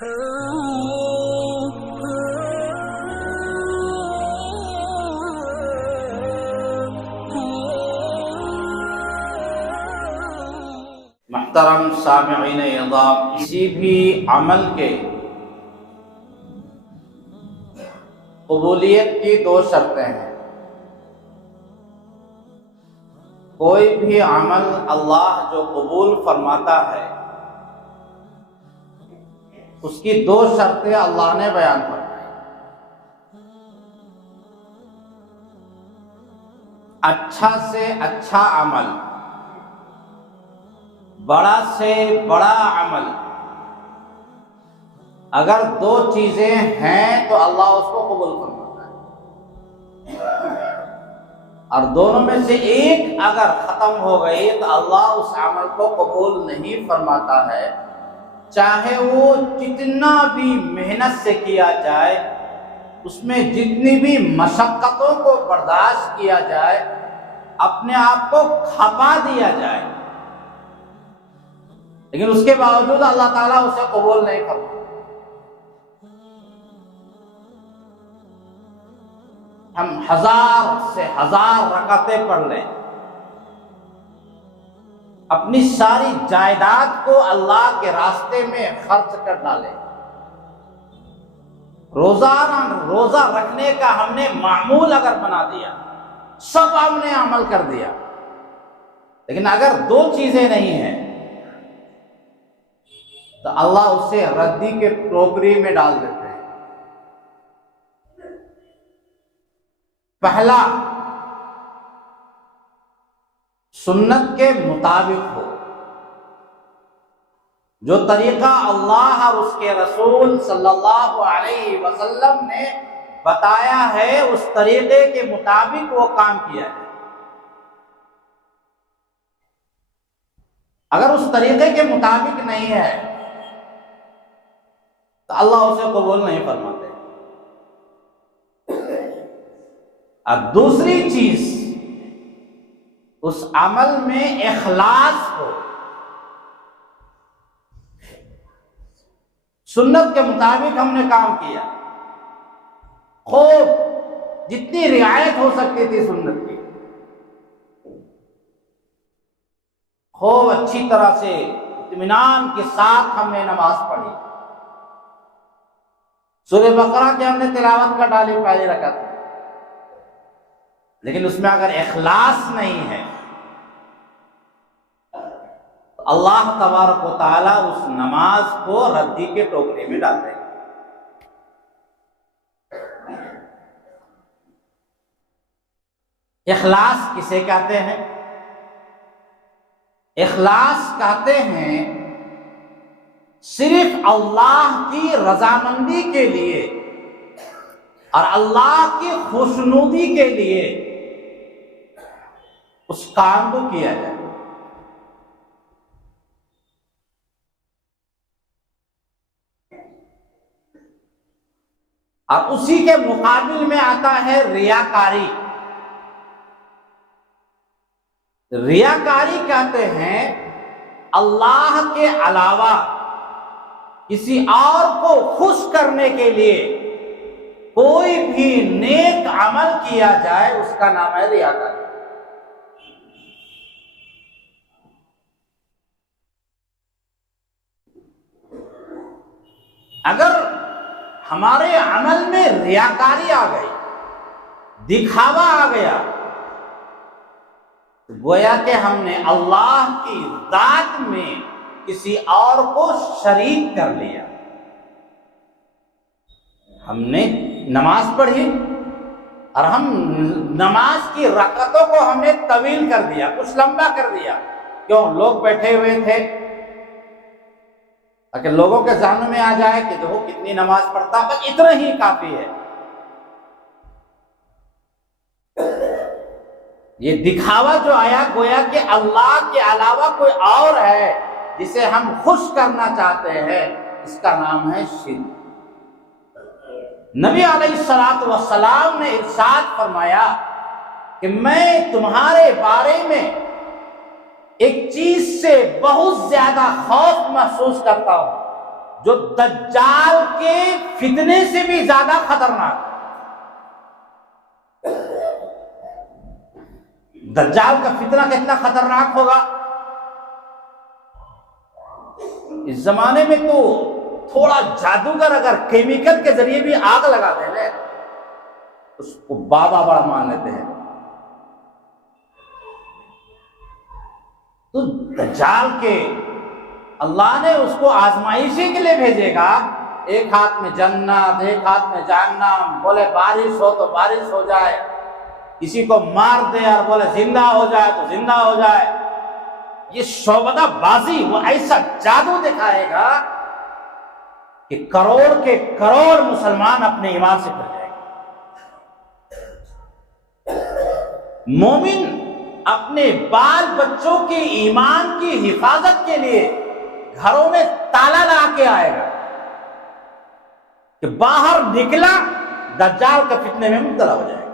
محترم سامعین اعظام، کسی بھی عمل کے قبولیت کی دو شرطیں ہیں۔ کوئی بھی عمل اللہ جو قبول فرماتا ہے اس کی دو شرطیں اللہ نے بیان فرمائی۔ اچھا سے اچھا عمل، بڑا سے بڑا عمل، اگر دو چیزیں ہیں تو اللہ اس کو قبول فرماتا ہے، اور دونوں میں سے ایک اگر ختم ہو گئی تو اللہ اس عمل کو قبول نہیں فرماتا ہے، چاہے وہ جتنا بھی محنت سے کیا جائے، اس میں جتنی بھی مشقتوں کو برداشت کیا جائے، اپنے آپ کو کھپا دیا جائے، لیکن اس کے باوجود اللہ تعالیٰ اسے قبول نہیں کرتا۔ ہم 1000 سے 1000 رکعتیں پڑھ لیں، اپنی ساری جائیداد کو اللہ کے راستے میں خرچ کر ڈالیں، روزہ رکھنے کا ہم نے معمول اگر بنا دیا، سب ہم نے عمل کر دیا، لیکن اگر دو چیزیں نہیں ہیں تو اللہ اسے ردی کے ٹوکری میں ڈال دیتے ہیں۔ پہلا، سنت کے مطابق ہو، جو طریقہ اللہ اور اس کے رسول صلی اللہ علیہ وسلم نے بتایا ہے اس طریقے کے مطابق وہ کام کیا ہے۔ اگر اس طریقے کے مطابق نہیں ہے تو اللہ اسے قبول نہیں فرماتے۔ اور دوسری چیز، اس عمل میں اخلاص ہو، سنت کے مطابق ہم نے کام کیا، خوب جتنی رعایت ہو سکتی تھی سنت کی، خوب اچھی طرح سے اطمینان کے ساتھ ہم نے نماز پڑھی، سورہ بقرہ کی ہم نے تلاوت کر ڈالی پہلی رکعت میں، لیکن اس میں اگر اخلاص نہیں ہے تو اللہ تبارک و تعالیٰ اس نماز کو ردی کے ٹوکری میں ڈال دے گا۔ اخلاص کسے کہتے ہیں؟ اخلاص کہتے ہیں صرف اللہ کی رضامندی کے لیے اور اللہ کی خوشنودی کے لیے اس کام کو کیا جائے۔ اور اسی کے مقابل میں آتا ہے ریاکاری۔ ریاکاری کہتے ہیں اللہ کے علاوہ کسی اور کو خوش کرنے کے لیے کوئی بھی نیک عمل کیا جائے، اس کا نام ہے ریاکاری۔ اگر ہمارے عمل میں ریاکاری آ گئی، دکھاوا آ گیا، تو گویا کہ ہم نے اللہ کی ذات میں کسی اور کو شریک کر لیا۔ ہم نے نماز پڑھی اور ہم نماز کی رکعتوں کو ہم نے طویل کر دیا، کچھ لمبا کر دیا، کیوں؟ لوگ بیٹھے ہوئے تھے، تاکہ لوگوں کے ذہن میں آ جائے کہ دیکھو کتنی نماز پڑھتا، بس اتنا ہی کافی ہے۔ یہ دکھاوا جو آیا، گویا کہ اللہ کے علاوہ کوئی اور ہے جسے ہم خوش کرنا چاہتے ہیں، اس کا نام ہے شرک۔ نبی علیہ الصلوۃ والسلام نے ارشاد فرمایا کہ میں تمہارے بارے میں ایک چیز سے بہت زیادہ خوف محسوس کرتا ہوں، جو دجال کے فتنے سے بھی زیادہ خطرناک ہے۔ دجال کا فتنہ کتنا خطرناک ہوگا؟ اس زمانے میں تو تھوڑا جادوگر اگر کیمیکل کے ذریعے بھی آگ لگا دے نا، اس کو بابا بڑا مان لیتے ہیں۔ تو دجال کے اللہ نے اس کو آزمائشی کے لیے بھیجے گا، ایک ہاتھ میں جنت ایک ہاتھ میں جہنم، بولے بارش ہو تو بارش ہو جائے، کسی کو مار دے اور بولے زندہ ہو جائے تو زندہ ہو جائے۔ یہ شعبدہ بازی، وہ ایسا جادو دکھائے گا کہ کروڑ کے کروڑ مسلمان اپنے ایمان سے پھر جائیں گے۔ مومن اپنے بال بچوں کے ایمان کی حفاظت کے لیے گھروں میں تالا لگا کے آئے گا کہ باہر نکلا دجال کے فتنے میں مبتلا ہو جائے گا۔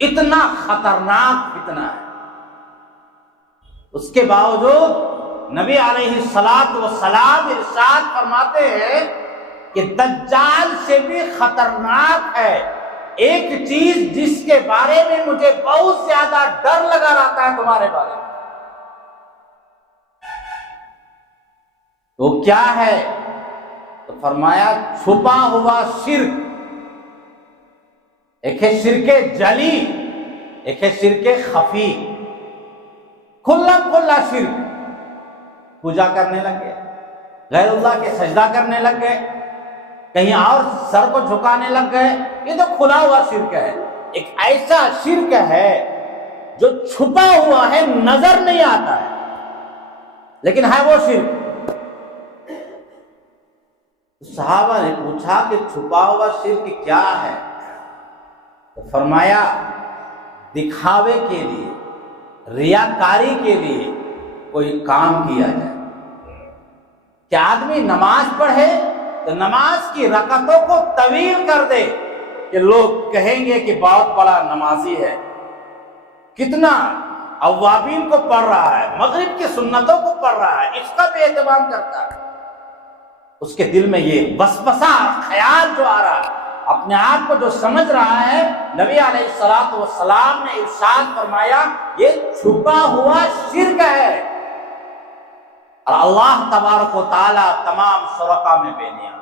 اتنا خطرناک فتنہ ہے۔ اس کے باوجود نبی علیہ الصلوۃ والسلام ارشاد فرماتے ہیں کہ دجال سے بھی خطرناک ہے ایک چیز جس کے بارے میں مجھے بہت زیادہ ڈر لگا رہتا ہے تمہارے بارے میں۔ وہ کیا ہے؟ تو فرمایا چھپا ہوا شرک۔ ایک ہے شرک جلی، ایک ہے شرک خفی۔ کھلا کھلا شرک، پوجا کرنے لگ گئے، غیر اللہ کے سجدہ کرنے لگ گئے، کہیں اور سر کو جھکانے لگ گئے، یہ تو کھلا ہوا شرک ہے۔ ایک ایسا شرک ہے جو چھپا ہوا ہے، نظر نہیں آتا ہے لیکن ہے وہ شرک۔ صحابہ نے پوچھا کہ چھپا ہوا شرک کیا ہے؟ تو فرمایا دکھاوے کے لیے، ریاکاری کے لیے کوئی کام کیا جائے کہ آدمی نماز پڑھے تو نماز کی رکعتوں کو طویل کر دے کہ لوگ کہیں گے کہ بہت بڑا نمازی ہے، کتنا اوابین کو پڑھ رہا ہے، مغرب کی سنتوں کو پڑھ رہا ہے، اس کا بھی اہتمام کرتا ہے۔ اس کے دل میں یہ وسوسہ خیال جو آ رہا ہے، اپنے آپ کو جو سمجھ رہا ہے، نبی علیہ الصلوۃ والسلام نے ارشاد فرمایا یہ چھپا ہوا شرک ہے، اور اللہ تبارک و تعالی تمام شرکا میں بے نیاز۔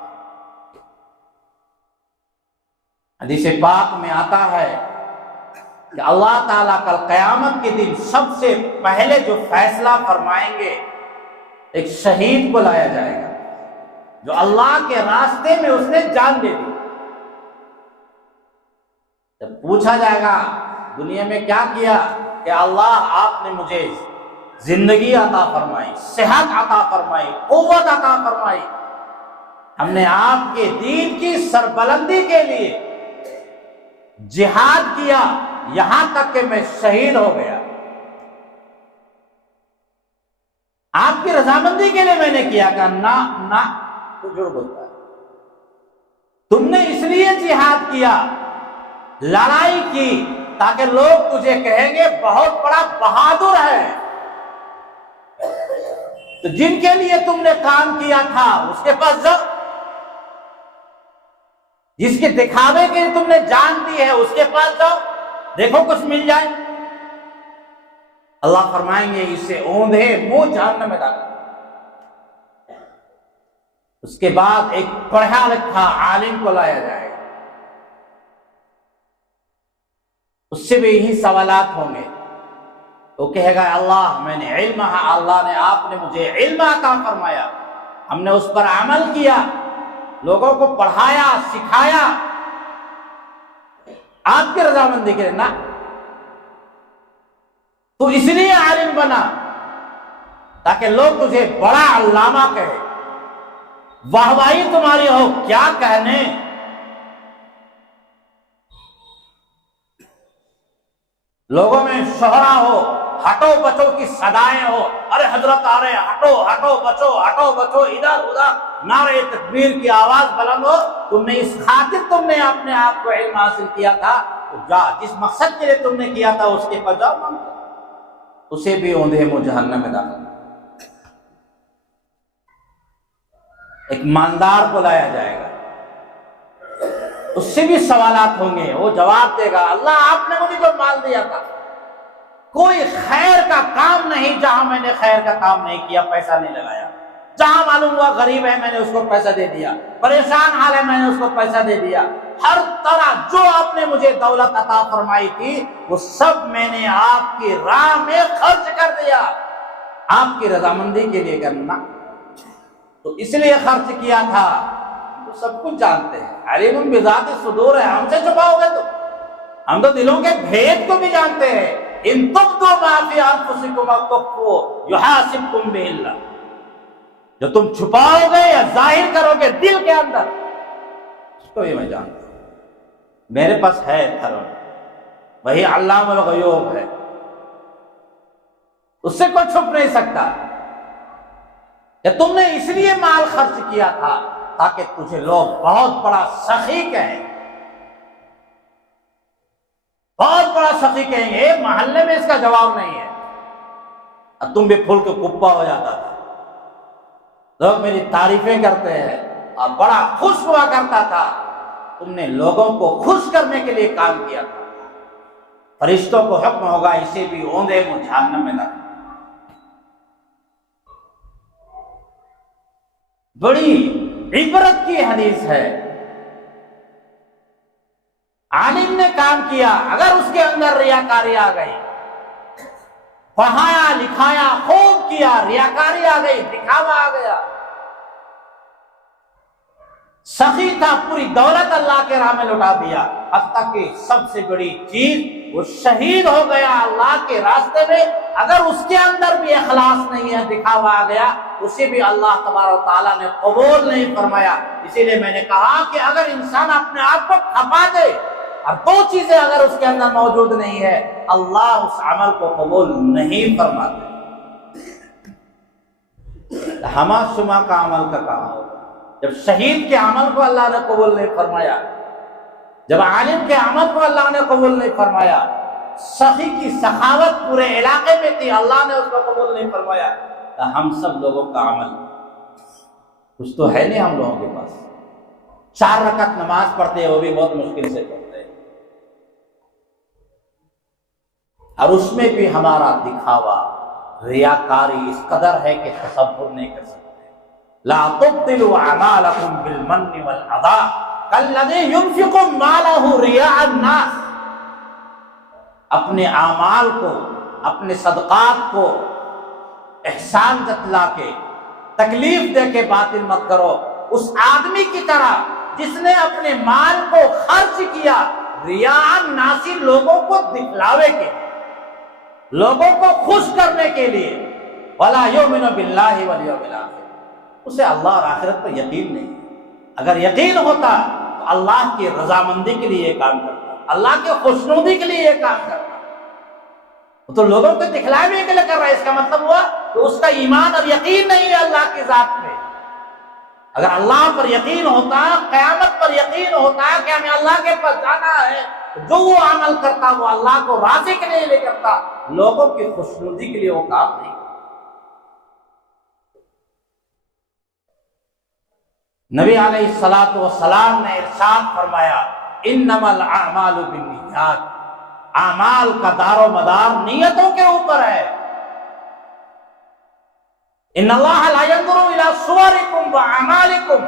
حدیث پاک میں آتا ہے کہ اللہ تعالیٰ کل قیامت کے دن سب سے پہلے جو فیصلہ فرمائیں گے، ایک شہید کو لایا جائے گا جو اللہ کے راستے میں اس نے جان دے دی۔ جب پوچھا جائے گا دنیا میں کیا کیا، کہ اللہ آپ نے مجھے زندگی عطا فرمائی، صحت عطا فرمائی، قوت عطا فرمائی، ہم نے آپ کے دین کی سربلندی کے لیے جہاد کیا، یہاں تک کہ میں شہید ہو گیا، آپ کی رضامندی کے لیے میں نے کیا۔ کہ نہ تو جھوٹ بولتا ہے، تم نے اس لیے جہاد کیا، لڑائی کی، تاکہ لوگ تجھے کہیں گے بہت بڑا بہادر ہے۔ تو جن کے لیے تم نے کام کیا تھا اس کے پاس جاؤ، جس کے دکھاوے کے لیے تم نے جان دی ہے اس کے پاس جاؤ، دیکھو کچھ مل جائے۔ اللہ فرمائیں گے اسے اوندھے منہ جہنم میں ڈالو۔ اس کے بعد ایک پڑھا لکھا عالم کو لایا جائے گا، اس سے بھی یہی سوالات ہوں گے۔ وہ کہے گا اللہ میں نے علم، اللہ نے آپ نے مجھے علم عطا فرمایا، ہم نے اس پر عمل کیا، لوگوں کو پڑھایا سکھایا، آپ کی رضامندی کے لیے نہ، تو اس لیے عالم بنا تاکہ لوگ تجھے بڑا علامہ کہے، واہواہی تمہاری ہو، کیا کہنے۔ لوگوں میں شہرا ہو، ہٹو بچو کی صدائیں ہو، ارے حضرت آ رہے ہیں، ہٹو ہٹو بچو، ہٹو بچو، ادھر ادھر نعرہ تکبیر کی آواز بلند ہو۔ تم نے اس خاطر تم نے اپنے آپ کو علم حاصل کیا تھا، تو جا جس مقصد کے لیے تم نے کیا تھا اس کے پاس جاؤ، مانگو، اسے بھی اوندھے منہ جہنم میں داخل۔ ایک مالدار کو لایا جائے گا، اس سے بھی سوالات ہوں گے، وہ جواب دے گا اللہ آپ نے مجھے جو مال دیا تھا کوئی خیر کا کام نہیں جہاں میں نے خیر کا کام نہیں کیا، پیسہ نہیں لگایا، جہاں معلوم ہوا غریب ہے میں نے اس کو پیسہ دے دیا، پریشان حال ہے میں نے اس کو پیسہ دے دیا، ہر طرح جو آپ نے مجھے دولت عطا فرمائی تھی وہ سب میں نے آپ کی راہ میں خرچ کر دیا، آپ کی رضامندی کے لیے کرنا تو اس لیے خرچ کیا تھا۔ تو سب کچھ جانتے ہیں، علیم بذات الصدور ہے، ہم سے چھپاؤ گے تو ہم تو دلوں کے بھید کو بھی جانتے ہیں، ان تبدوا ما فی انفسکم او تخفوہ یحاسبکم بہ اللہ، جو تم چھپاؤ گے یا ظاہر کرو گے دل کے اندر اس کو بھی میں جانتا ہوں، میرے پاس ہے تھرم، وہی علام الغیوب ہے، اس سے کوئی چھپ نہیں سکتا۔ کہ تم نے اس لیے مال خرچ کیا تھا تاکہ تجھے لوگ بہت بڑا سخی کہیں، بہت بڑا سخی کہیں گے، محلے میں اس کا جواب نہیں ہے، اب تم بھی پھول کے کپا ہو جاتا تھا، لوگ میری تعریفیں کرتے ہیں اور بڑا خوش ہوا کرتا تھا، تم نے لوگوں کو خوش کرنے کے لیے کام کیا تھا، فرشتوں کو حکم ہوگا اسے بھی اوندے کو جہنم میں رکھ۔ بڑی عبرت کی حدیث ہے، عالم نے کام کیا، اگر اس کے اندر ریاکاری آ گئی، پڑھایا لکھایا خوب کیا، ریاکاری آ گئی، دکھاوا آ گیا، سخی تھا، پوری دولت اللہ کے راہ میں لٹا دیا، حتیٰ کہ سب سے بڑی چیز وہ شہید ہو گیا اللہ کے راستے میں، اگر اس کے اندر بھی اخلاص نہیں ہے، دکھاوا آ گیا، اسے بھی اللہ تبارک و تعالیٰ نے قبول نہیں فرمایا۔ اسی لیے میں نے کہا کہ اگر انسان اپنے آپ کو کھپا دے اور دو چیزیں اگر اس کے اندر موجود نہیں ہے، اللہ اس عمل کو قبول نہیں فرماتے۔ ہما شما کا عمل کا کہاں ہوگا؟ جب شہید کے عمل کو اللہ نے قبول نہیں فرمایا، جب عالم کے عمل کو اللہ نے قبول نہیں فرمایا، سخی کی سخاوت پورے علاقے میں تھی، اللہ نے اس کو قبول نہیں فرمایا، تو ہم سب لوگوں کا عمل کچھ تو ہے نہیں ہم لوگوں کے پاس۔ 4 رکعت نماز پڑھتے ہیں وہ بھی بہت مشکل سے پڑھتے ہیں، اور اس میں بھی ہمارا دکھاوا ریاکاری اس قدر ہے کہ تصور نہیں کر سکتے۔ لا تبطلوا اعمالکم بالمن والاذى کالذی ينفق مالہ رئاء الناس، اپنے اعمال کو، اپنے صدقات کو احسان جتلا کے، تکلیف دے کے باطل مت کرو، اس آدمی کی طرح جس نے اپنے مال کو خرچ کیا رئاء الناس، لوگوں کو دکھلاوے کے، لوگوں کو خوش کرنے کے لیے، ولا یؤمن باللہ والیوم الاخر، اسے اللہ اور آخرت پر یقین نہیں۔ اگر یقین ہوتا تو اللہ کی رضامندی کے لیے یہ کام کرتا، اللہ کے خوشنودی کے لیے یہ کام کرتا، وہ تو لوگوں کو دکھلانے کے لیے کر رہا ہے، اس کا مطلب ہوا کہ اس کا ایمان اور یقین نہیں ہے اللہ کی ذات میں۔ اگر اللہ پر یقین ہوتا، قیامت پر یقین ہوتا کہ ہمیں اللہ کے پاس جانا ہے، جو وہ عمل کرتا وہ اللہ کو راضی کے لیے کرتا، لوگوں کی خوشنودی کے لیے وہ کام نہیں کرتا۔ نبی علیہ الصلوۃ والسلام نے ارشاد فرمایا انما الاعمال بالنیات، اعمال کا دار و مدار نیتوں کے اوپر ہے۔ ان اللہ لا ينظر الى صورکم واعمالکم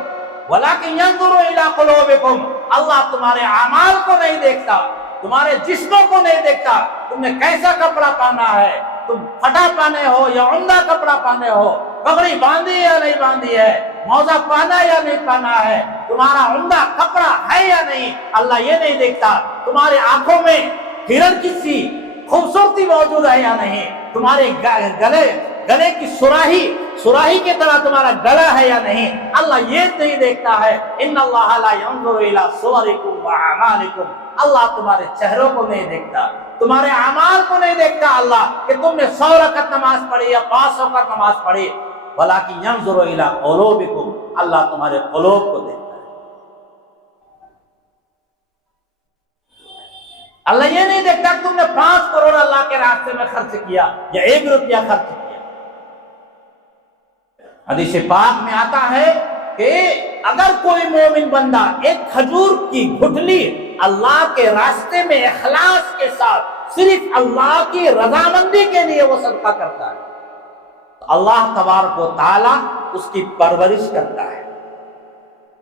ولکن ينظر الى قلوبکم، اللہ تمہارے اعمال کو نہیں دیکھتا، تمہارے جسموں کو نہیں دیکھتا، تم نے کیسا کپڑا پہنا ہے، تم پھٹا پہنے ہو یا عمدہ کپڑا پہنے ہو، پگڑی باندھی یا نہیں باندھی ہے، موزہ پہنا یا نہیں پہنا ہے، تمہارا عمدہ کپڑا ہے یا نہیں، اللہ یہ نہیں دیکھتا، تمہاری آنکھوں میں ہرن کی سی خوبصورتی موجود ہے یا نہیں، تمہارے گلے کی سراہی کی طرح تمہارا گلا ہے یا نہیں، اللہ یہ نہیں دیکھتا ہے۔ ان اللہ لا ينظر الى صورکم واعمالکم، اللہ تمہارے چہروں کو نہیں دیکھتا، تمہارے اعمال کو نہیں دیکھتا اللہ کہ تم نے 100 رکعت نماز پڑھی یا 500 رکعت نماز پڑھی، ولکن ينظر الى قلوبکم، اللہ تمہارے قلوب کو دیکھتا ہے۔ اللہ یہ نہیں دیکھتا کہ تم نے 5 کروڑ اللہ کے راستے میں خرچ کیا یا 1 روپیہ خرچ کیا۔ حدیث پاک میں آتا ہے کہ اگر کوئی مومن بندہ ایک کھجور کی گٹھلی اللہ کے راستے میں اخلاص کے ساتھ صرف اللہ کی رضامندی کے لیے وہ صدقہ کرتا ہے تو اللہ تبارک و تعالی اس کی پرورش کرتا ہے.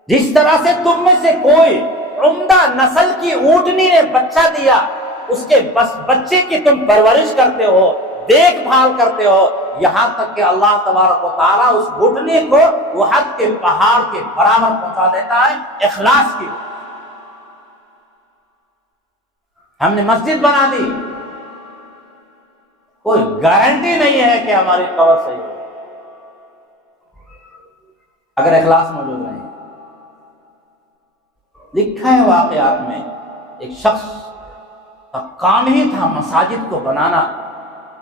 جس طرح سے تم میں سے کوئی عمدہ نسل کی اونٹنی نے بچہ دیا، اس کے بس بچے کی تم پرورش کرتے ہو، دیکھ بھال کرتے ہو، یہاں تک کہ اللہ تبارک و تعالیٰ اس گھٹنے کو احد کے پہاڑ کے برابر پہنچا دیتا ہے اخلاص کی. ہم نے مسجد بنا دی، کوئی گارنٹی نہیں ہے کہ ہماری قبر صحیح ہے اگر اخلاص موجود نہیں. لکھا ہے واقعات میں ایک شخص کا کام ہی تھا مساجد کو بنانا،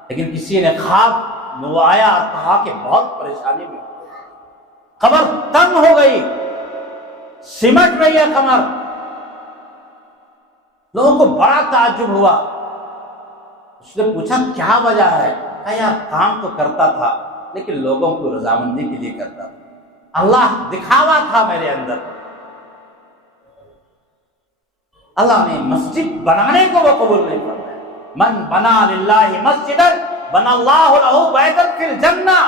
لیکن کسی نے خواب میں وہ آیا اور کہا کہ بہت پریشانی میں قبر تنگ ہو گئی، سمٹ رہی ہے قبر. لوگوں کو بڑا تعجب ہوا. اس نے پوچھا کیا وجہ ہے؟ کہا یار کام تو کرتا تھا لیکن لوگوں کو رضامندی کے لیے کرتا تھا، اللہ دکھاوا تھا میرے اندر. اللہ نے مسجد بنانے کو وہ قبول نہیں کرتا. من بنا للہ مسجدا بنا اللہ لہ بیتا فی الجنہ.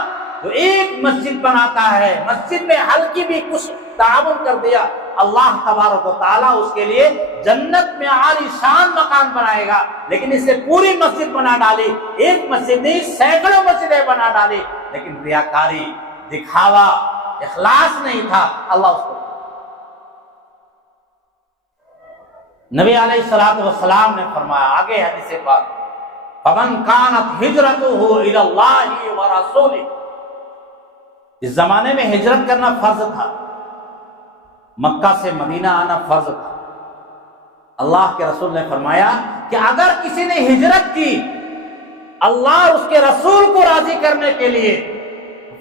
جو ایک مسجد بناتا ہے، مسجد میں ہلکی بھی کچھ تعاون کر دیا، اللہ تبارک و تعالیٰ اس کے لیے جنت میں عالی شان مکان بنائے گا. لیکن اس نے پوری مسجد بنا ڈالی، ایک مسجد نہیں سینکڑوں مسجدیں بنا ڈالی، لیکن ریاکاری، دکھاوا، اخلاص نہیں تھا. اللہ اس کو نبی علیہ الصلوۃ والسلام نے فرمایا آگے حدیث پاک فمن کانت ہجرتہ الی اللہ ورسولہ. اس زمانے میں ہجرت کرنا فرض تھا، مکہ سے مدینہ آنا فرض تھا. اللہ کے رسول نے فرمایا کہ اگر کسی نے ہجرت کی اللہ اور اس کے رسول کو راضی کرنے کے لیے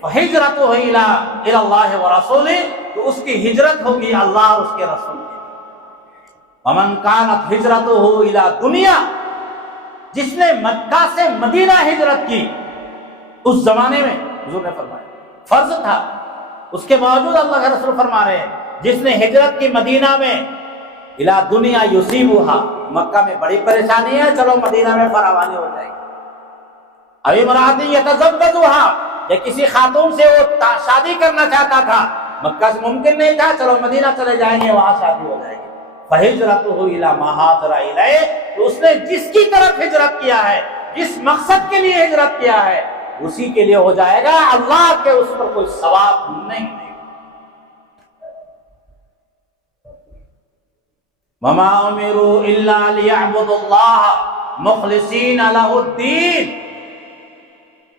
فہجرتہ الی اللہ ورسولہ، تو اس کی ہجرت ہوگی اللہ اور اس کے رسول کی. ومن کانت ہجرتہ الی دنیا، جس نے مکہ سے مدینہ ہجرت کی، اس زمانے میں حضور نے فرمایا فرض تھا، اس کے باوجود اللہ کے رسول فرما رہے ہیں جس نے ہجرت کی مدینہ میں الی دنیا یصیبھا، مکہ میں بڑی پریشانی ہے چلو مدینہ میں فراوانی ہو جائے گی. ابھی امرأۃ یتزوجھا، یا کسی خاتون سے وہ شادی کرنا چاہتا تھا، مکہ سے ممکن نہیں تھا، چلو مدینہ چلے جائیں گے وہاں شادی ہو جائے گی. فہجرتہ الی ما ہاجر الیہ، تو اس نے جس کی طرف ہجرت کیا ہے، جس مقصد کے لیے ہجرت کیا ہے، اسی کے لیے ہو جائے گا، اللہ کے اس پر کوئی ثواب نہیں دے گا. وما امروا الا لیعبدوا اللہ مخلصین لہ الدین.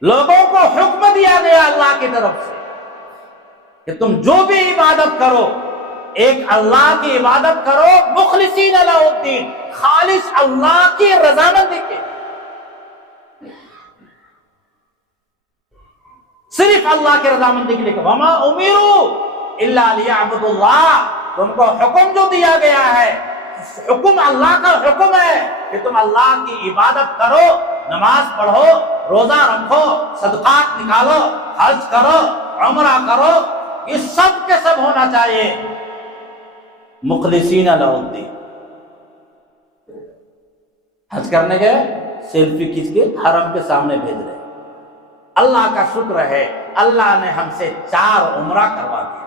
لوگوں کو حکم دیا گیا اللہ کی طرف سے کہ تم جو بھی عبادت کرو ایک اللہ کی عبادت کرو مخلصین لہ الدین، خالص اللہ کی رضامندی کے لیے، صرف اللہ کی رضامندی کے لیے. وما امروا الا لیعبدوا اللہ، تم کو حکم جو دیا گیا ہے، حکم اللہ کا حکم ہے کہ تم اللہ کی عبادت کرو، نماز پڑھو، روزہ رکھو، صدقات نکالو، حج کرو، عمرہ کرو، یہ سب کے سب ہونا چاہیے مخلصین لہ الدین. حج کرنے گئے، سیلفی کھینچ کے حرم کے سامنے بھیج رہے. اللہ کا شکر ہے اللہ نے ہم سے 4 عمرہ کروا دیا.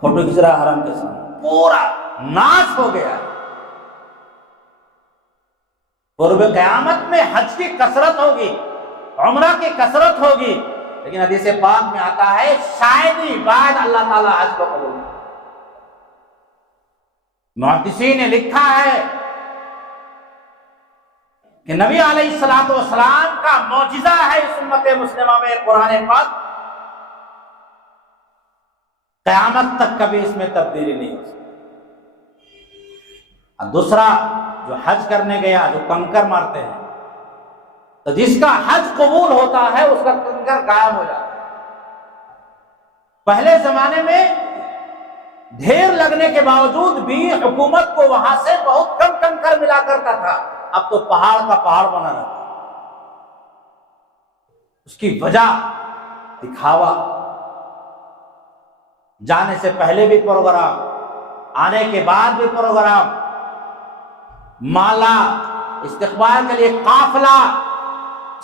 فوٹو کھینچ رہا حرم کے سامنے، پورا ناچ ہو گیا. قرب قیامت میں حج کی کثرت ہوگی، عمرہ کی کثرت ہوگی، لیکن حدیث پاک میں آتا ہے شاید ہی بعد اللہ تعالیٰ حج کو قبول کرے. محدثین نے لکھا ہے کہ نبی علیہ الصلوۃ والسلام کا معجزہ ہے اس امت مسلمہ میں قرآن پاک، قیامت تک کبھی اس میں تبدیلی نہیں ہو سکتی. اور دوسرا جو حج کرنے گیا جو کنکر مارتے ہیں، تو جس کا حج قبول ہوتا ہے اس کا کنکر غائب ہو جاتا ہے. پہلے زمانے میں ڈھیر لگنے کے باوجود بھی حکومت کو وہاں سے بہت کم کنکر ملا کرتا تھا، اب تو پہاڑ کا پہاڑ بنا رہتا ہے. اس کی وجہ دکھاوا، جانے سے پہلے بھی پروگرام، آنے کے بعد بھی پروگرام، مالا، استقبال کے لیے قافلہ،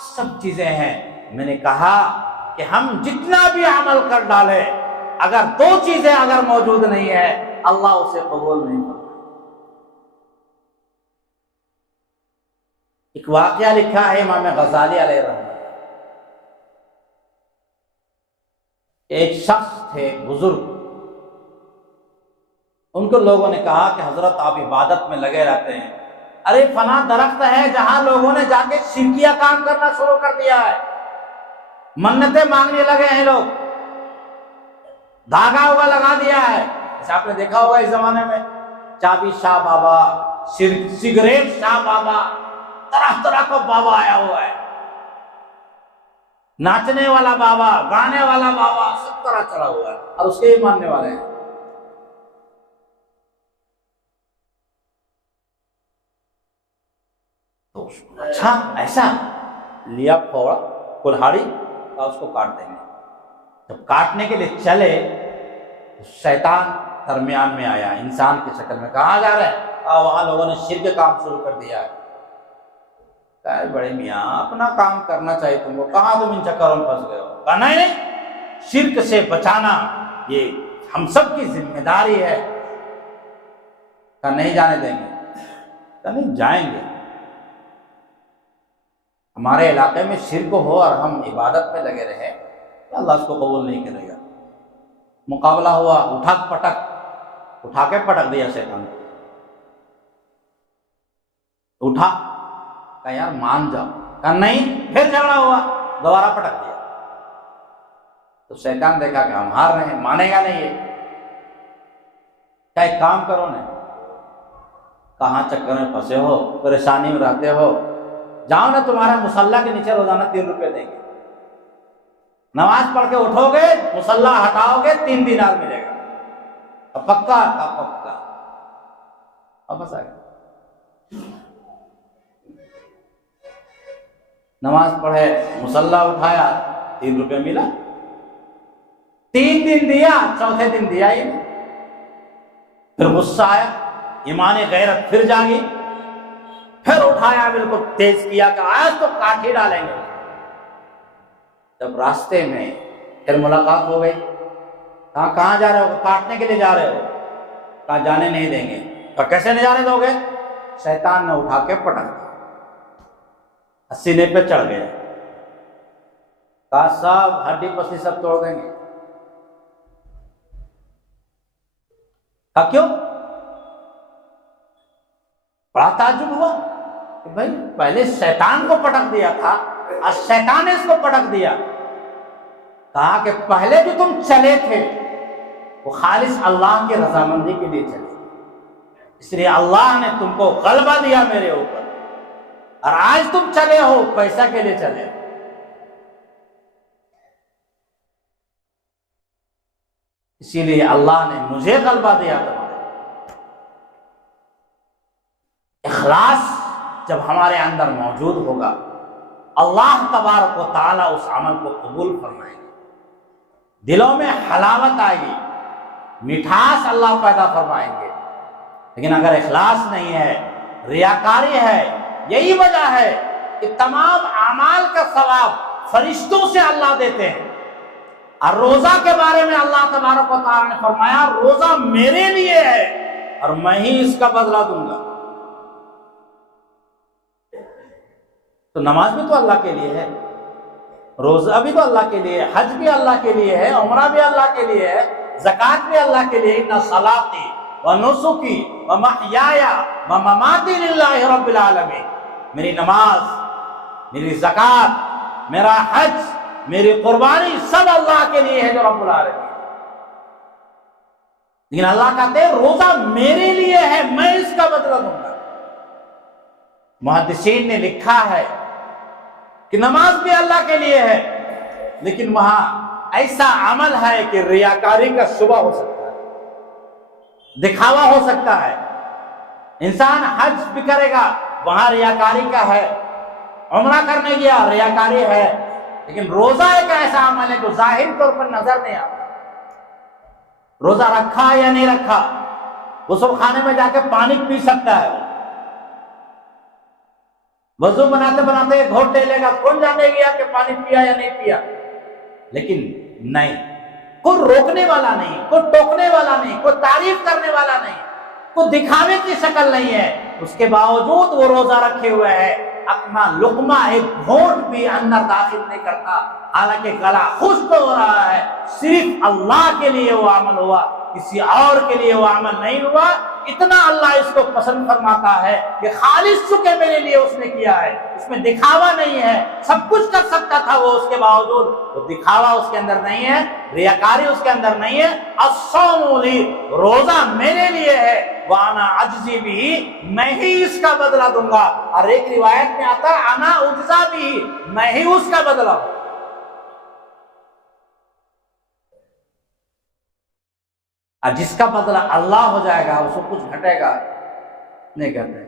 سب چیزیں ہیں۔ میں نے کہا کہ ہم جتنا بھی عمل کر ڈالیں، اگر دو چیزیں اگر موجود نہیں ہے اللہ اسے قبول نہیں کرتا۔ ایک واقعہ لکھا ہے امام غزالی علیہ رحمۃ، ایک شخص تھے بزرگ، ان کو لوگوں نے کہا کہ حضرت آپ عبادت میں لگے رہتے ہیں، ارے فلاں درخت ہے جہاں لوگوں نے جا کے شرکیہ کام کرنا شروع کر دیا ہے، منتیں مانگنے لگے ہیں لوگ، دھاگا ہوگا لگا دیا ہے۔ جیسے آپ نے دیکھا ہوگا اس زمانے میں چابی شاہ بابا، سگریٹ شاہ بابا، طرح طرح کا بابا آیا ہوا ہے، ناچنے والا بابا، گانے والا بابا، سب طرح چلا ہوا ہے، اور اس کے ہی ماننے والے ہیں۔ تو اچھا ایسا لیا پھوڑا کلہاڑی اور اس کو کاٹ دیں گے۔ جب کاٹنے کے لیے چلے تو شیطان درمیان میں آیا انسان کی شکل میں، کہاں جا رہے ہیں؟ وہاں لوگوں نے شرک کام شروع کر دیا ہے۔ کہا بڑے میاں اپنا کام کرنا چاہیے تم کو، کہاں تم ان چکروں میں پھنس گئے ہو؟ کہا نہیں، شرک سے بچانا یہ ہم سب کی ذمہ داری ہے۔ کہا نہیں جانے دیں گے؟ کہا نہیں جائیں گے، ہمارے علاقے میں شرک ہو اور ہم عبادت میں لگے رہے اللہ اس کو قبول نہیں کرے گا۔ مقابلہ ہوا، اٹھا کے پٹک دیا شیطان کو، اٹھا، کہا یار مان جاؤ، کہا نہیں، پھر جھگڑا ہوا، دوبارہ پٹک دیا۔ تو شیطان دیکھا کہ ہم ہار رہے ہیں، مانے گا نہیں یہ، کیا ایک کام کرو نا، کہاں چکر میں پھنسے ہو، پریشانی میں رہتے ہو، جاؤ نا تمہارے مصلی کے نیچے روزانہ 3 روپے دیں گے، نماز پڑھ کے اٹھو گے، مصلی ہٹاؤ گے، 3 دینار ملے گا، پکا پکا۔ واپس آ گیا، نماز پڑھے، مصلی اٹھایا، 3 روپے ملا، 3 دن دیا، چوتھے دن دیا ہی نہیں۔ پھر غصہ آیا، ایمان غیرت پھر جاگی، پھر اٹھایا، بالکل تیز کیا کہ آج تو کاٹ ہی ڈالیں گے۔ جب راستے میں پھر ملاقات ہو گئی، کہاں جا رہے ہو؟ کاٹنے کے لیے جا رہے ہو؟ کہا جانے نہیں دیں گے۔ کہا کیسے نہیں جانے دو گے؟ شیطان نے اٹھا کے پٹک دیا، سینے پہ چڑھ گیا، کہا سب ہڈی پسلی سب توڑ دیں گے۔ کہا کیوں؟ بڑا تعجب ہوا کہ بھائی پہلے شیطان کو پٹک دیا تھا، آج شیطان نے اس کو پٹک دیا۔ کہا کہ پہلے جو تم چلے تھے وہ خالص اللہ کی رضامندی کے لیے چلے، اس لیے اللہ نے تم کو غلبہ دیا میرے اوپر، اور آج تم چلے ہو پیسہ کے لیے چلے ہو۔ اسی لیے اللہ نے مجھے غلبہ دیا تمہارے۔ اخلاص جب ہمارے اندر موجود ہوگا اللہ تبارک و تعالی اس عمل کو قبول فرمائے گا، دلوں میں حلاوت آئے گی، مٹھاس اللہ پیدا فرمائیں گے۔ لیکن اگر اخلاص نہیں ہے، ریاکاری ہے، یہی وجہ ہے کہ تمام اعمال کا ثواب فرشتوں سے اللہ دیتے ہیں، اور روزہ کے بارے میں اللہ تبارک و تعالی نے فرمایا روزہ میرے لیے ہے اور میں ہی اس کا بدلہ دوں گا۔ تو نماز بھی تو اللہ کے لیے ہے، روزہ بھی تو اللہ کے لیے ہے، حج بھی اللہ کے لیے ہے، عمرہ بھی اللہ کے لیے ہے، زکوٰۃ بھی اللہ کے لیے، ان صلاتی و نسکی و محیای و مماتی للہ رب العالمین۔ میری نماز، میری زکوٰۃ، میرا حج، میری قربانی سب اللہ کے لیے ہے جو رب العالمین۔ لیکن اللہ کہتے ہیں روزہ میرے لیے ہے، میں اس کا بدلہ دوں گا۔ محدثین نے لکھا ہے کہ نماز بھی اللہ کے لیے ہے، لیکن وہاں ایسا عمل ہے کہ ریاکاری کا شبہ ہو سکتا ہے، دکھاوا ہو سکتا ہے۔ انسان حج بھی کرے گا، وہاں ریاکاری کا ہے، عمرہ کرنے گیا ریاکاری ہے، لیکن روزہ ایک ایسا عمل ہے جو ظاہر طور پر نظر نہیں آتا، روزہ رکھا یا نہیں رکھا، غسل خانے میں جا کے پانی پی سکتا ہے، وضو بناتے بناتے ایک گھونٹ لے لے گا، کون جانے گیا کہ پانی پیا یا نہیں پیا، لیکن نہیں، کوئی روکنے والا نہیں، کوئی ٹوکنے والا نہیں، کوئی تعریف کرنے والا نہیں، کوئی دکھاوے کی شکل نہیں ہے، اس کے باوجود وہ روزہ رکھے ہوئے ہے، اپنا لقمہ ایک گھونٹ بھی اندر داخل نہیں کرتا، حالانکہ گلا خشک ہو رہا ہے، صرف اللہ کے لیے وہ عمل ہوا، کسی اور کے لیے وہ عمل نہیں ہوا، اتنا اللہ اس کو پسند فرماتا ہے کہ خالص چکے میرے لیے اس نے کیا ہے، اس میں دکھاوا نہیں ہے، سب کچھ کر سکتا تھا وہ، اس کے باوجود وہ دکھاوا اس کے اندر نہیں ہے، ریاکاری اس کے اندر نہیں ہے۔ الصوم لی، روزہ میرے لیے ہے، وانا اجزی بھی، میں ہی اس کا بدلہ دوں گا، اور ایک روایت میں آتا ہے انا اجزا بھی، میں ہی اس کا بدلہ ہوں۔ اور جس کا بدلہ اللہ ہو جائے گا اس کو کچھ گھٹے گا نہیں گھٹے۔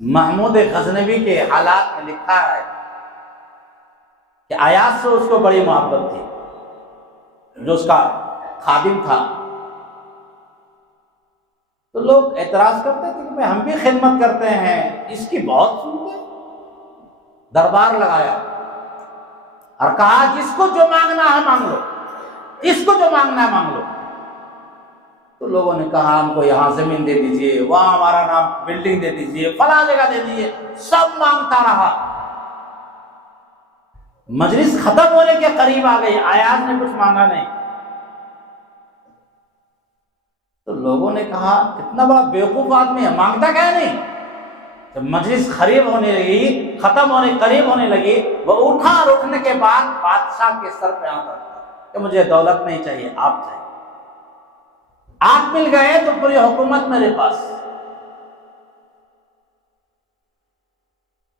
محمود غزنوی کے حالات میں لکھا ہے کہ ایاز سے اس کو بڑی محبت تھی، جو اس کا خادم تھا، تو لوگ اعتراض کرتے تھے کہ ہم بھی خدمت کرتے ہیں، اس کی بہت سنتے ہیں۔ دربار لگایا اور کہا جس کو جو مانگنا ہے مانگ لو، اس کو جو مانگنا ہے مانگ لو۔ تو لوگوں نے کہا ہم کو یہاں زمین دے دیجئے، وہاں ہمارا نام بلڈنگ دے دیجئے، فلاں جگہ دے دیجئے، سب مانگتا رہا۔ مجلس ختم ہونے کے قریب آ گئی، ایاز نے کچھ مانگا نہیں، تو لوگوں نے کہا کتنا بڑا بیوقوف آدمی ہے، مانگتا کیا نہیں۔ جب مجلس قریب ہونے لگی، ختم ہونے قریب ہونے لگی، وہ اٹھا اور اٹھنے کے بعد بادشاہ کے سر پہ ہاتھ رکھا کہ مجھے دولت نہیں چاہیے، آپ چاہیے، آپ مل گئے تو پوری حکومت میرے پاس۔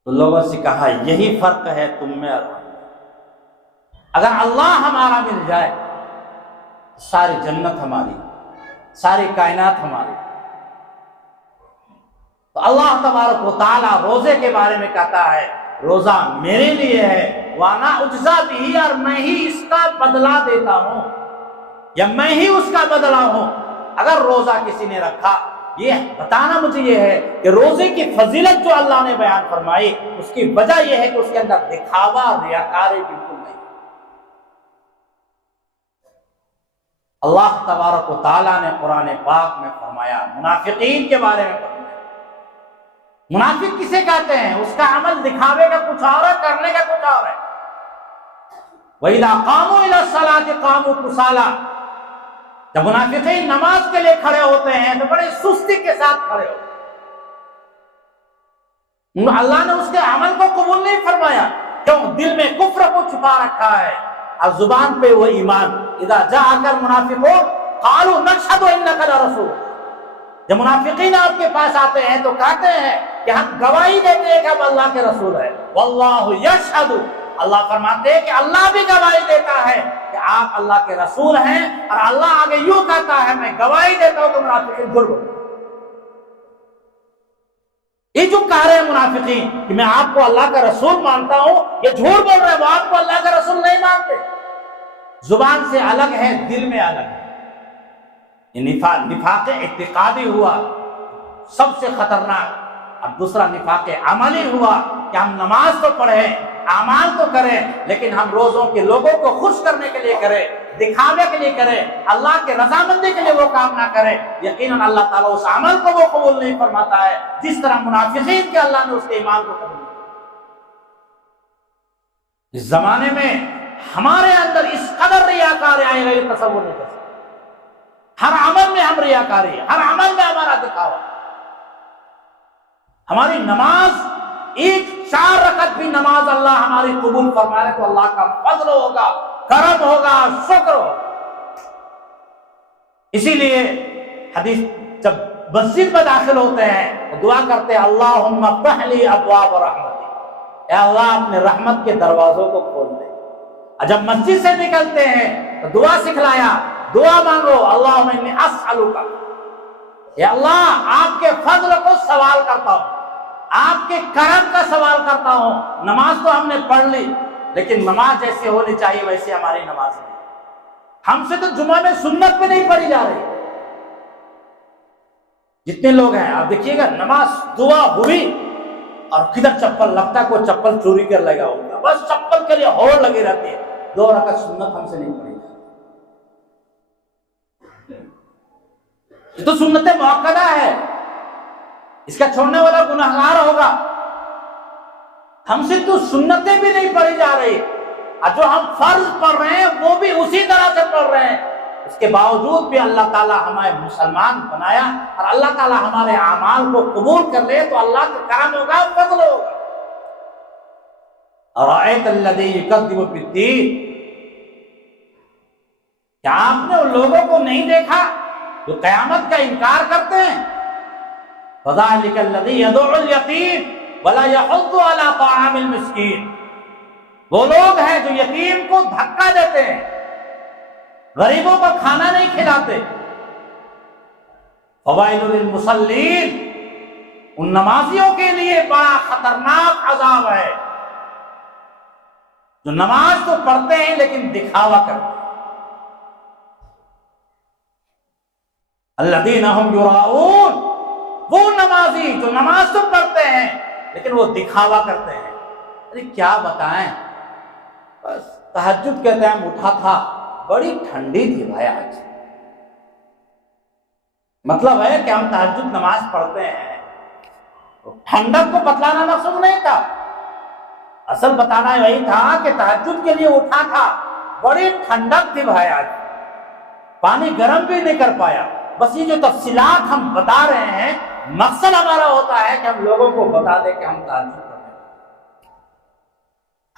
تو لوگوں سے کہا یہی فرق ہے تم میں اور ہم میں، اگر اللہ ہمارا مل جائے ساری جنت ہماری، ساری کائنات ہماری۔ تو اللہ تبارک و تعالیٰ روزے کے بارے میں کہتا ہے روزہ میرے لیے ہے، وانا اجزا بھی، اور میں ہی اس کا بدلہ دیتا ہوں، یا میں ہی اس کا بدلہ ہوں۔ اگر روزہ کسی نے رکھا، یہ بتانا مجھے یہ ہے کہ روزے کی فضیلت جو اللہ نے بیان فرمائی، اس کی وجہ یہ ہے کہ اس کے اندر دکھاوا اور ریاکاری بالکل نہیں۔ اللہ تبارک و تعالیٰ نے قرآن پاک میں فرمایا، منافقین کے بارے میں فرمایا، منافق کسے کہتے ہیں؟ اس کا عمل دکھاوے کا کچھ اور ہے، کرنے کا کچھ اور ہے۔ وَإِذَا قَامُوا إِلَى الصَّلَاةِ قَامُوا كُسَالَىٰ، جب منافقین نماز کے لیے کھڑے ہوتے ہیں تو بڑے سستی کے ساتھ کھڑے ہوتے ہیں۔ اللہ نے اس کے عمل کو قبول نہیں فرمایا، کیوں؟ دل میں کفر کو چھپا رکھا ہے اور زبان پہ وہ ایمان۔ اذا جاءك المنافقون قالوا نشهد انك لرسول، جب منافقین آپ کے پاس آتے ہیں تو کہتے ہیں کہ ہم گواہی دیتے ہیں کہ اب اللہ کے رسول ہے۔ واللہ یشہد، اللہ فرماتے ہیں کہ اللہ بھی گواہی دیتا ہے کہ آپ اللہ کے رسول ہیں، اور اللہ آگے یوں کہتا ہے میں گواہی دیتا ہوں کہ منافقین جھوٹ بولتے ہیں۔ یہ جو کہہ رہے ہیں منافقین کہ میں آپ کو اللہ کا رسول مانتا ہوں، یہ جھوٹ بول رہے ہیں، وہ آپ کو اللہ کا رسول نہیں مانتے۔ زبان سے الگ ہے، دل میں الگ ہے۔ یہ نفاق اعتقادی ہوا سب سے خطرناک، اور دوسرا نفاق عملی ہوا کہ ہم نماز تو پڑھیں، اعمال تو کریں، لیکن ہم روزوں کے لوگوں کو خوش کرنے کے لیے کریں، دکھاوے کے لیے کریں، اللہ کے رضامندی کے لیے وہ کام نہ کریں، یقیناً اللہ تعالیٰ اس عمل کو وہ قبول نہیں فرماتا ہے جس طرح منافقین کے اللہ نے اس کے ایمان کو قبول کیا۔ اس زمانے میں ہمارے اندر اس قدر ریاکاری آئے گا یہ تصور نہیں کر سکتے۔ ہر عمل میں ہم ریاکاری، ہر عمل میں ہمارا دکھاوا۔ ہماری نماز، ایک 4 رکعت بھی نماز اللہ ہماری قبول فرمائے تو اللہ کا فضل ہوگا، کرم ہوگا، شکر ہوگا۔ اسی لیے حدیث جب مسجد میں داخل ہوتے ہیں تو دعا کرتے ہیں اللہم افتح لی ابواب رحمتی، اے اللہ اپنے رحمت کے دروازوں کو کھول دے۔ اور جب مسجد سے نکلتے ہیں تو دعا سکھلایا، دعا مانگو اللہم انی اسألک، اے اللہ آپ کے فضل کو سوال کرتا ہوں، آپ کے کرم کا سوال کرتا ہوں۔ نماز تو ہم نے پڑھ لی، لیکن نماز جیسے ہونی چاہیے ویسے ہماری نماز نہیں. ہم سے تو جمعہ میں سنت پہ نہیں پڑھی جا رہی. جتنے لوگ ہیں آپ دیکھیے گا نماز دعا ہوئی اور کدھر چپل لگتا ہے کوئی چپل چوری کر لگا ہوگا, بس چپل کے لیے ہوڑ لگی رہتی ہے. 2 رکعت سنت ہم سے نہیں پڑھی جاتی. یہ تو سنت مؤکدہ ہے, اس کا چھوڑنے والا گنہگار ہوگا. ہم سے تو سنتیں بھی نہیں پڑھی جا رہی, اور جو ہم فرض پڑھ رہے ہیں وہ بھی اسی طرح سے پڑھ رہے ہیں. اس کے باوجود بھی اللہ تعالیٰ ہمیں مسلمان بنایا, اور اللہ تعالیٰ ہمارے اعمال کو قبول کر لے تو اللہ کا کرم ہوگا, فضل ہوگا. ارأیت الذی یکذب بالدین, کیا آپ نے ان لوگوں کو نہیں دیکھا جو قیامت کا انکار کرتے ہیں؟ فذلک الذی یدعو الیتیم ولا یحض علی طعام المسکین, وہ لوگ ہیں جو یتیم کو دھکا دیتے ہیں, غریبوں کو کھانا نہیں کھلاتے. فوائل للمصلین, ان نمازیوں کے لیے بڑا خطرناک عذاب ہے جو نماز تو پڑھتے ہیں لیکن دکھاوا کرتے ہیں. الذین هم یراؤون, وہ نمازی جو نماز تو پڑھتے ہیں لیکن وہ دکھاوا کرتے ہیں. ارے کیا بتائیں, بس تہجد کے ٹائم اٹھا تھا, بڑی ٹھنڈی تھی بھائی آج. مطلب ہے کہ ہم تہجد نماز پڑھتے ہیں, ٹھنڈک کو بتلانا مقصود نہیں تھا, اصل بتانا یہی تھا کہ تہجد کے لیے اٹھا تھا, بڑی ٹھنڈک تھی بھائی آج, پانی گرم بھی نہیں کر پایا. بس یہ جو تفصیلات ہم بتا رہے ہیں, مقصد ہمارا ہوتا ہے کہ ہم لوگوں کو بتا دیں کہ ہم تہجد پڑھتے ہیں.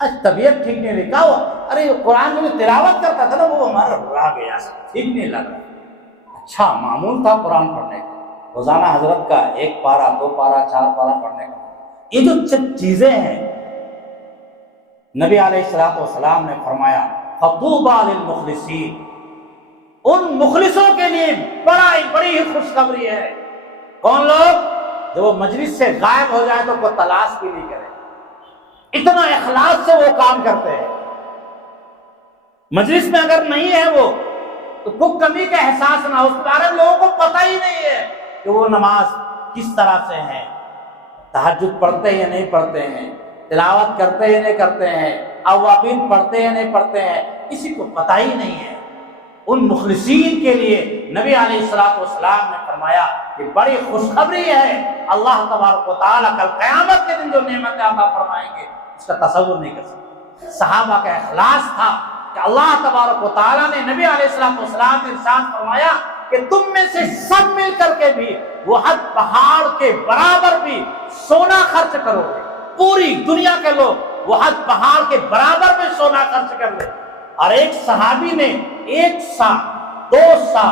آج طبیعت ٹھیک نہیں رہی, کیا ہوا؟ ارے یہ قرآن میں جو تلاوت کرتا تھا نا وہ ہمارا رہ گیا, ٹھیک نہیں لگ رہا. اچھا معمول تھا قرآن پڑھنے کا, روزانہ حضرت کا 1 پارہ 2 پارہ 4 پارہ پڑھنے کا. یہ جو چیزیں ہیں نبی علیہ الصلوۃ والسلام نے فرمایا فطوبی للمخلصین, ان مخلصوں کے لیے بڑی ہی خوشخبری ہے. کون لوگ؟ جب وہ مجلس سے غائب ہو جائے تو کوئی تلاش بھی نہیں کرے, اتنا اخلاص سے وہ کام کرتے ہیں. مجلس میں اگر نہیں ہے وہ تو کوئی کمی کا احساس نہ ہو, اس بارے میں لوگوں کو پتہ ہی نہیں ہے کہ وہ نماز کس طرح سے ہے, تہجد پڑھتے ہیں یا نہیں پڑھتے ہیں, تلاوت کرتے یا نہیں کرتے ہیں, اوابین پڑھتے یا نہیں پڑھتے ہیں, کسی کو پتہ ہی نہیں ہے. ان مخلصین کے لیے نبی علیہ الصلوۃ والسلام نے فرمایا کہ بڑی خوشخبری ہے, اللہ تبارک و تعالیٰ کل قیامت کے دن جو نعمتیں عطا فرمائیں گے اس کا تصور نہیں کر سکتے. صحابہ کا اخلاص تھا کہ اللہ تبارک و تعالیٰ نے نبی علیہ الصلوۃ والسلام نے ارشاد فرمایا کہ تم میں سے سب مل کر کے بھی احد پہاڑ کے برابر بھی سونا خرچ کرو گے. پوری دنیا کے لوگ احد پہاڑ کے برابر میں سونا خرچ کر لیں. اور ایک صحابی نے 1 سا 2 سا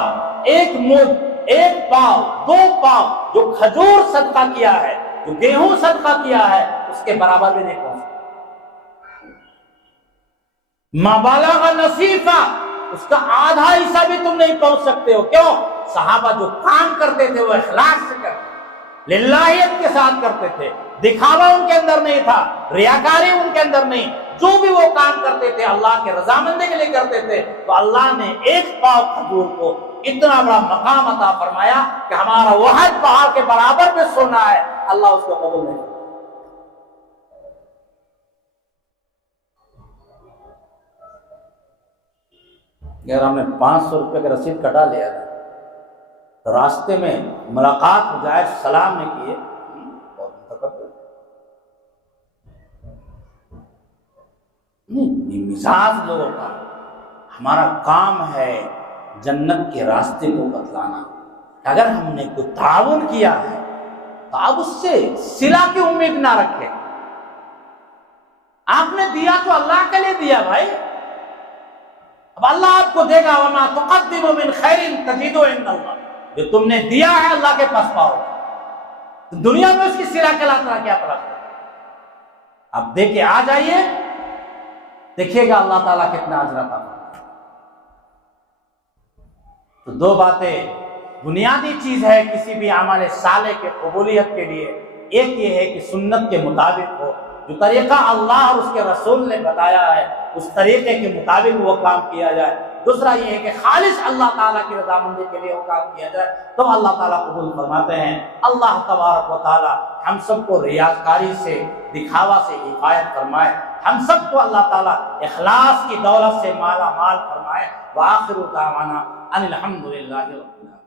1 مد 1 پاؤ 2 پاؤ جو کھجور صدقہ کیا ہے, جو گیہوں صدقہ کیا ہے, اس کے برابر بھی نہیں پہنچ سکتا. ما بلغ نصیفہ, اس کا آدھا حصہ بھی تم نہیں پہنچ سکتے ہو. کیوں؟ صحابہ جو کام کرتے تھے وہ اخلاص سے کرتے, للہیت کے ساتھ کرتے تھے, دکھاوا ان کے اندر نہیں تھا, ریاکاری ان کے اندر نہیں. جو بھی وہ کام کرتے تھے اللہ کے رضامندی کے لیے کرتے تھے. تو اللہ نے 1 پاؤ کھجور کو اتنا بڑا مقام عطا فرمایا کہ ہمارا احد پہاڑ کے برابر میں سونا ہے, اللہ اس کو قبول نہیں کرتا. اگر ہم نے 500 روپے کا رسید کٹا لیا تھا تو راستے میں ملاقات ہو جائے, سلام نہیں کیے, بہت متکبر. مزاج لوگوں کا, ہمارا کام ہے جنت کے راستے کو بتلانا. اگر ہم نے کوئی تعاون کیا ہے تو آپ اس سے صلہ کی امید نہ رکھیں. آپ نے دیا تو اللہ کے لیے دیا بھائی, اب اللہ آپ کو دے گا. وما تقدموا من خیر تجدوه عند اللہ, جو تم نے دیا ہے اللہ کے پاس پاؤ. تو دنیا میں اس کی صلہ کے لاتا کیا طرف ہے. اب دے کے آ جائیے, دیکھیے گا اللہ تعالیٰ کتنا اجر عطا فرمائے. تو 2 باتیں بنیادی چیز ہے کسی بھی عمل صالح کے قبولیت کے لیے. ایک یہ ہے کہ سنت کے مطابق ہو, جو طریقہ اللہ اور اس کے رسول نے بتایا ہے اس طریقے کے مطابق وہ کام کیا جائے۔ دوسرا یہ ہے کہ خالص اللہ تعالیٰ کی رضامندی کے لیے وہ کام کیا جائے تو اللہ تعالیٰ قبول فرماتے ہیں۔ اللہ تبارک و تعالیٰ ہم سب کو ریاکاری سے، دکھاوا سے حفاظت فرمائے، ہم سب کو اللہ تعالیٰ اخلاص کی دولت سے مالا مال فرمائے۔ وآخر دعوانا ان الحمد للہ رب العالمین۔